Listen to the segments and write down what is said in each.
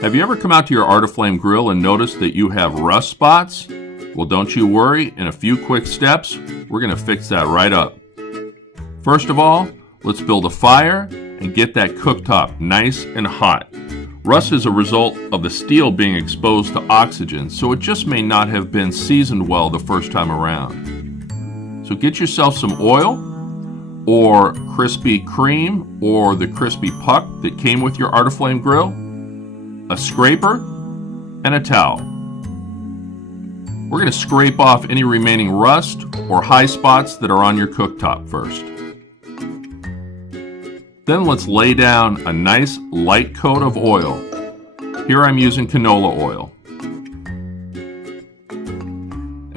Have you ever come out to your Arteflame grill and noticed that you have rust spots? Well, don't you worry. In a few quick steps, we're going to fix that right up. First of all, let's build a fire and get that cooktop nice and hot. Rust is a result of the steel being exposed to oxygen, so it just may not have been seasoned well the first time around. So get yourself some oil or crispy cream or the crisbeepuck that came with your Arteflame grill, a scraper, and a towel. We're going to scrape off any remaining rust or high spots that are on your cooktop first. Then let's lay down a nice light coat of oil. Here I'm using canola oil.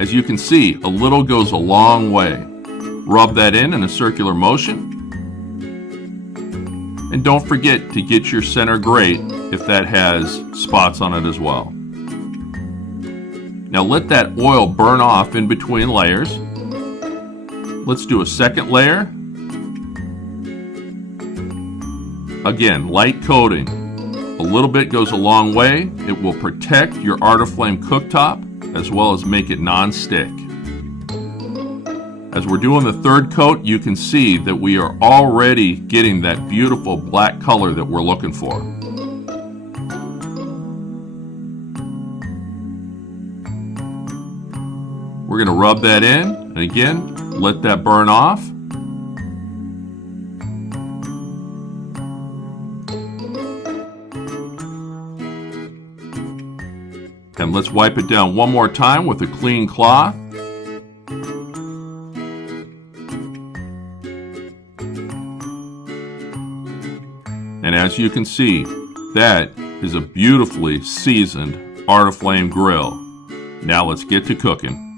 As you can see, a little goes a long way. Rub that in a circular motion. And don't forget to get your center grate if that has spots on it as well. Now let that oil burn off in between layers. Let's do a second layer. Again, light coating. A little bit goes a long way. It will protect your Arteflame cooktop as well as make it non-stick. As we're doing the third coat, you can see that we are already getting that beautiful black color that we're looking for. We're going to rub that in, and again, let that burn off. And let's wipe it down one more time with a clean cloth. And as you can see, that is a beautifully seasoned Arteflame grill. Now let's get to cooking.